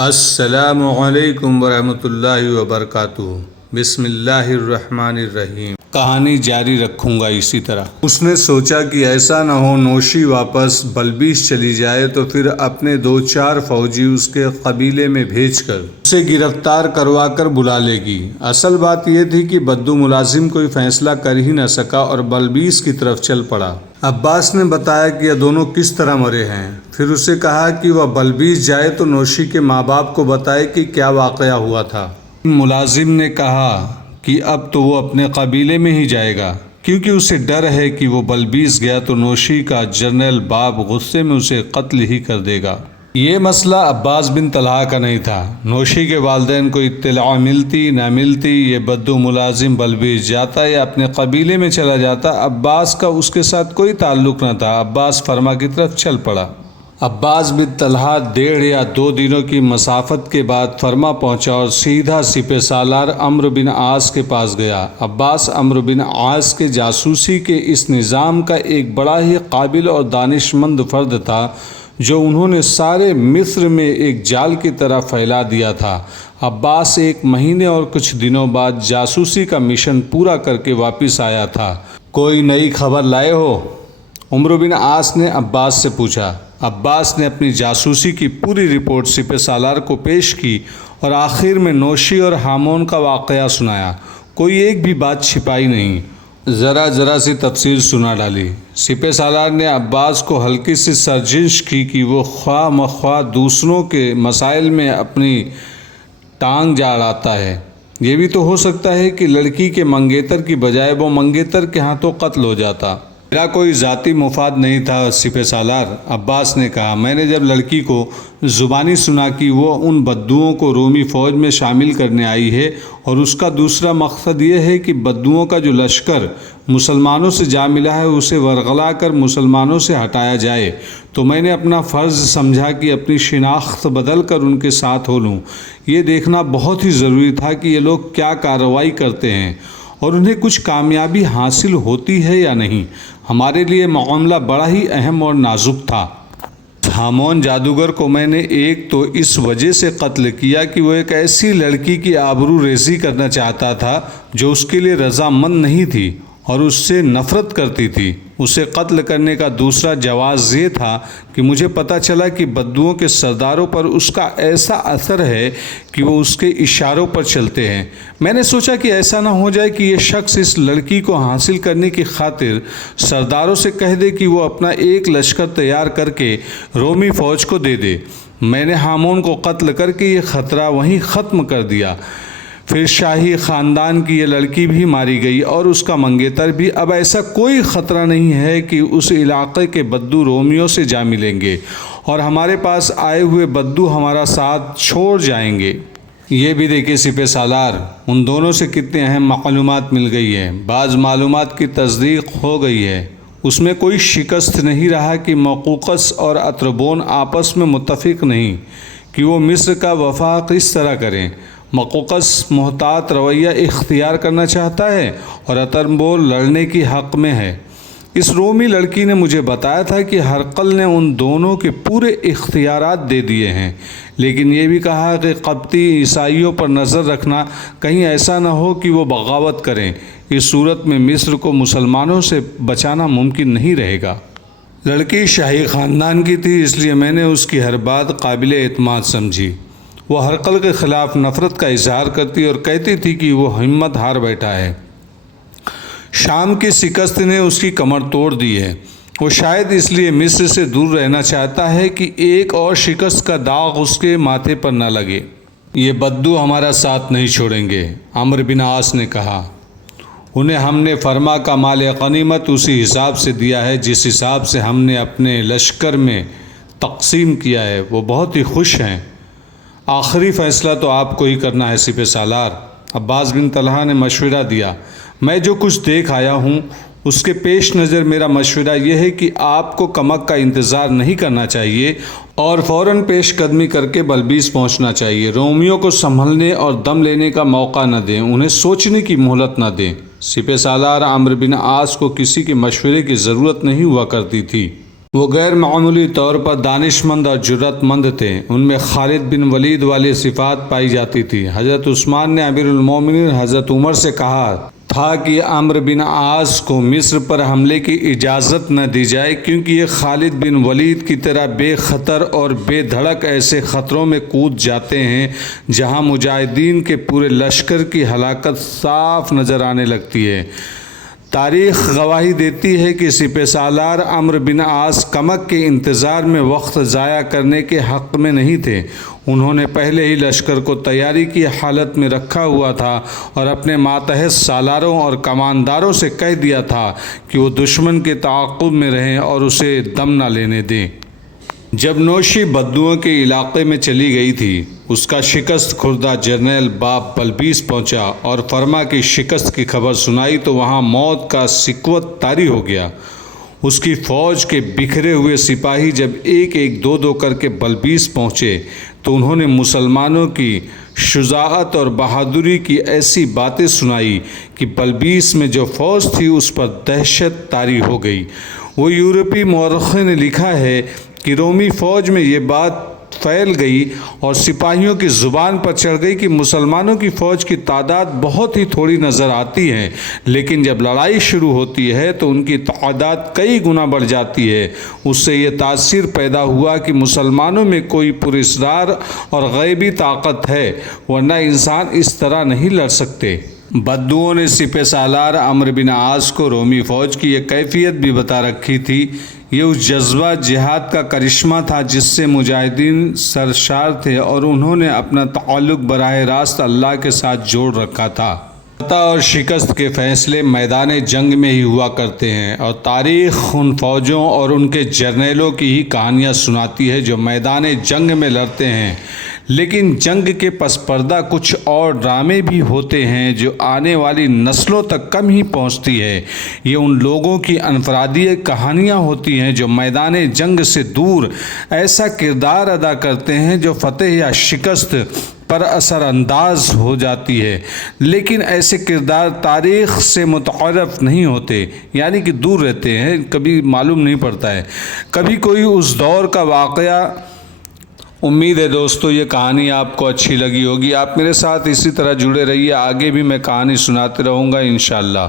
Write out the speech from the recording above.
السلام علیکم ورحمۃ اللہ وبرکاتہ۔ بسم اللہ الرحمن الرحیم۔ کہانی جاری رکھوں گا اسی طرح۔ اس نے سوچا کہ ایسا نہ ہو نوشی واپس بلبیس چلی جائے تو پھر اپنے 2-4 فوجی اس کے قبیلے میں بھیج کر اسے گرفتار کروا کر بلا لے گی۔ اصل بات یہ تھی کہ بدو ملازم کوئی فیصلہ کر ہی نہ سکا اور بلبیس کی طرف چل پڑا۔ عباس نے بتایا کہ یہ دونوں کس طرح مرے ہیں، پھر اسے کہا کہ وہ بلبیس جائے تو نوشی کے ماں باپ کو بتائے کہ کیا واقعہ ہوا تھا۔ ملازم نے کہا کہ اب تو وہ اپنے قبیلے میں ہی جائے گا، کیونکہ اسے ڈر ہے کہ وہ بلبیس گیا تو نوشی کا جنرل باپ غصے میں اسے قتل ہی کر دے گا۔ یہ مسئلہ عباس بن طلحہ کا نہیں تھا۔ نوشی کے والدین کو اطلاع ملتی نہ ملتی، یہ بدو ملازم بلبیس جاتا یا اپنے قبیلے میں چلا جاتا، عباس کا اس کے ساتھ کوئی تعلق نہ تھا۔ عباس فرما کی طرف چل پڑا۔ عباس بن طلحہ 1.5 یا 2 دنوں کی مسافت کے بعد فرما پہنچا اور سیدھا سپہ سالار عمرو بن عاص کے پاس گیا۔ عباس عمرو بن عاص کے جاسوسی کے اس نظام کا ایک بڑا ہی قابل اور دانش مند فرد تھا، جو انہوں نے سارے مصر میں ایک جال کی طرح پھیلا دیا تھا۔ عباس 1 مہینے اور کچھ دنوں بعد جاسوسی کا مشن پورا کر کے واپس آیا تھا۔ کوئی نئی خبر لائے ہو؟ عمرو بن عاص نے عباس سے پوچھا۔ عباس نے اپنی جاسوسی کی پوری رپورٹ سپہ سالار کو پیش کی اور آخر میں نوشی اور ہامون کا واقعہ سنایا۔ کوئی ایک بھی بات چھپائی نہیں، ذرا سی تفصیل سنا ڈالی۔ سپہ سالار نے عباس کو ہلکی سی سرزنش کی کہ وہ خواہ مخواہ دوسروں کے مسائل میں اپنی ٹانگ جا اڑاتا ہے۔ یہ بھی تو ہو سکتا ہے کہ لڑکی کے منگیتر کی بجائے وہ منگیتر کے ہاتھوں قتل ہو جاتا۔ میرا کوئی ذاتی مفاد نہیں تھا سپہ سالار، عباس نے کہا۔ میں نے جب لڑکی کو زبانی سنا کہ وہ ان بدوؤں کو رومی فوج میں شامل کرنے آئی ہے اور اس کا دوسرا مقصد یہ ہے کہ بدوؤں کا جو لشکر مسلمانوں سے جا ملا ہے اسے ورغلا کر مسلمانوں سے ہٹایا جائے، تو میں نے اپنا فرض سمجھا کہ اپنی شناخت بدل کر ان کے ساتھ ہو لوں۔ یہ دیکھنا بہت ہی ضروری تھا کہ یہ لوگ کیا کارروائی کرتے ہیں اور انہیں کچھ کامیابی حاصل ہوتی ہے یا نہیں۔ ہمارے لیے معاملہ بڑا ہی اہم اور نازک تھا۔ ہامون جادوگر کو میں نے ایک تو اس وجہ سے قتل کیا کہ وہ ایک ایسی لڑکی کی آبرو ریزی کرنا چاہتا تھا جو اس کے لیے رضامند نہیں تھی اور اس سے نفرت کرتی تھی۔ اسے قتل کرنے کا دوسرا جواز یہ تھا کہ مجھے پتہ چلا کہ بدوؤں کے سرداروں پر اس کا ایسا اثر ہے کہ وہ اس کے اشاروں پر چلتے ہیں۔ میں نے سوچا کہ ایسا نہ ہو جائے کہ یہ شخص اس لڑکی کو حاصل کرنے کی خاطر سرداروں سے کہہ دے کہ وہ اپنا ایک لشکر تیار کر کے رومی فوج کو دے دے۔ میں نے ہامون کو قتل کر کے یہ خطرہ وہیں ختم کر دیا۔ پھر شاہی خاندان کی یہ لڑکی بھی ماری گئی اور اس کا منگیتر بھی۔ اب ایسا کوئی خطرہ نہیں ہے کہ اس علاقے کے بدو رومیوں سے جا ملیں گے اور ہمارے پاس آئے ہوئے بدو ہمارا ساتھ چھوڑ جائیں گے۔ یہ بھی دیکھیں سپہ سالار، ان دونوں سے کتنے اہم معلومات مل گئی ہیں۔ بعض معلومات کی تصدیق ہو گئی ہے۔ اس میں کوئی شکست نہیں رہا کہ مقوقس اور اتربون آپس میں متفق نہیں کہ وہ مصر کا وفا کس طرح کریں۔ مقوقس محتاط رویہ اختیار کرنا چاہتا ہے اور اتربون لڑنے کی حق میں ہے۔ اس رومی لڑکی نے مجھے بتایا تھا کہ ہرقل نے ان دونوں کے پورے اختیارات دے دیے ہیں، لیکن یہ بھی کہا کہ قبطی عیسائیوں پر نظر رکھنا، کہیں ایسا نہ ہو کہ وہ بغاوت کریں۔ اس صورت میں مصر کو مسلمانوں سے بچانا ممکن نہیں رہے گا۔ لڑکی شاہی خاندان کی تھی، اس لیے میں نے اس کی ہر بات قابل اعتماد سمجھی۔ وہ ہرقل کے خلاف نفرت کا اظہار کرتی اور کہتی تھی کہ وہ ہمت ہار بیٹھا ہے۔ شام کی شکست نے اس کی کمر توڑ دی ہے۔ وہ شاید اس لیے مصر سے دور رہنا چاہتا ہے کہ ایک اور شکست کا داغ اس کے ماتھے پر نہ لگے۔ یہ بدو ہمارا ساتھ نہیں چھوڑیں گے، عمرو بن عاص نے کہا۔ انہیں ہم نے فرما کا مال غنیمت اسی حساب سے دیا ہے جس حساب سے ہم نے اپنے لشکر میں تقسیم کیا ہے۔ وہ بہت ہی خوش ہیں۔ آخری فیصلہ تو آپ کو ہی کرنا ہے سپہ سالار، عباس بن طلحہ نے مشورہ دیا۔ میں جو کچھ دیکھ آیا ہوں اس کے پیش نظر میرا مشورہ یہ ہے کہ آپ کو کمک کا انتظار نہیں کرنا چاہیے اور فوراً پیش قدمی کر کے بلبیس پہنچنا چاہیے۔ رومیوں کو سنبھلنے اور دم لینے کا موقع نہ دیں، انہیں سوچنے کی مہلت نہ دیں۔ سپہ سالار عمرو بن عاص کو کسی کے مشورے کی ضرورت نہیں ہوا کرتی تھی۔ وہ غیر معمولی طور پر دانشمند اور جرأت مند تھے، ان میں خالد بن ولید والی صفات پائی جاتی تھی۔ حضرت عثمان نے امیر المومنین حضرت عمر سے کہا تھا کہ عمرو بن عاص کو مصر پر حملے کی اجازت نہ دی جائے، کیونکہ یہ خالد بن ولید کی طرح بے خطر اور بے دھڑک ایسے خطروں میں کود جاتے ہیں جہاں مجاہدین کے پورے لشکر کی ہلاکت صاف نظر آنے لگتی ہے۔ تاریخ گواہی دیتی ہے کہ سپہ سالار عمرو بن عاص کمک کے انتظار میں وقت ضائع کرنے کے حق میں نہیں تھے۔ انہوں نے پہلے ہی لشکر کو تیاری کی حالت میں رکھا ہوا تھا اور اپنے ماتحت سالاروں اور کمانداروں سے کہہ دیا تھا کہ وہ دشمن کے تعاقب میں رہیں اور اسے دم نہ لینے دیں۔ جب نوشی بدوؤں کے علاقے میں چلی گئی تھی، اس کا شکست خوردہ جرنیل باب بلبیس پہنچا اور فرما کی شکست کی خبر سنائی تو وہاں موت کا سکوت طاری ہو گیا۔ اس کی فوج کے بکھرے ہوئے سپاہی جب ایک ایک دو دو کر کے بلبیس پہنچے تو انہوں نے مسلمانوں کی شجاعت اور بہادری کی ایسی باتیں سنائی کہ بلبیس میں جو فوج تھی اس پر دہشت طاری ہو گئی۔ وہ یورپی مورخوں نے لکھا ہے کہ رومی فوج میں یہ بات پھیل گئی اور سپاہیوں کی زبان پر چڑھ گئی کہ مسلمانوں کی فوج کی تعداد بہت ہی تھوڑی نظر آتی ہے، لیکن جب لڑائی شروع ہوتی ہے تو ان کی تعداد کئی گنا بڑھ جاتی ہے۔ اس سے یہ تاثر پیدا ہوا کہ مسلمانوں میں کوئی پراسرار اور غیبی طاقت ہے، ورنہ انسان اس طرح نہیں لڑ سکتے۔ بدوؤں نے سپہ سالار عمرو بن عاص کو رومی فوج کی یہ کیفیت بھی بتا رکھی تھی۔ یہ اس جذبہ جہاد کا کرشمہ تھا جس سے مجاہدین سرشار تھے اور انہوں نے اپنا تعلق براہ راست اللہ کے ساتھ جوڑ رکھا تھا۔ فتح اور شکست کے فیصلے میدان جنگ میں ہی ہوا کرتے ہیں، اور تاریخ ان فوجوں اور ان کے جرنیلوں کی ہی کہانیاں سناتی ہے جو میدان جنگ میں لڑتے ہیں۔ لیکن جنگ کے پس پردہ کچھ اور ڈرامے بھی ہوتے ہیں جو آنے والی نسلوں تک کم ہی پہنچتی ہے۔ یہ ان لوگوں کی انفرادی کہانیاں ہوتی ہیں جو میدان جنگ سے دور ایسا کردار ادا کرتے ہیں جو فتح یا شکست پر اثر انداز ہو جاتی ہے، لیکن ایسے کردار تاریخ سے متعارف نہیں ہوتے، یعنی کہ دور رہتے ہیں، کبھی معلوم نہیں پڑتا ہے، کبھی کوئی اس دور کا واقعہ۔ امید ہے دوستو یہ کہانی آپ کو اچھی لگی ہوگی۔ آپ میرے ساتھ اسی طرح جڑے رہیے، آگے بھی میں کہانی سناتے رہوں گا انشاءاللہ۔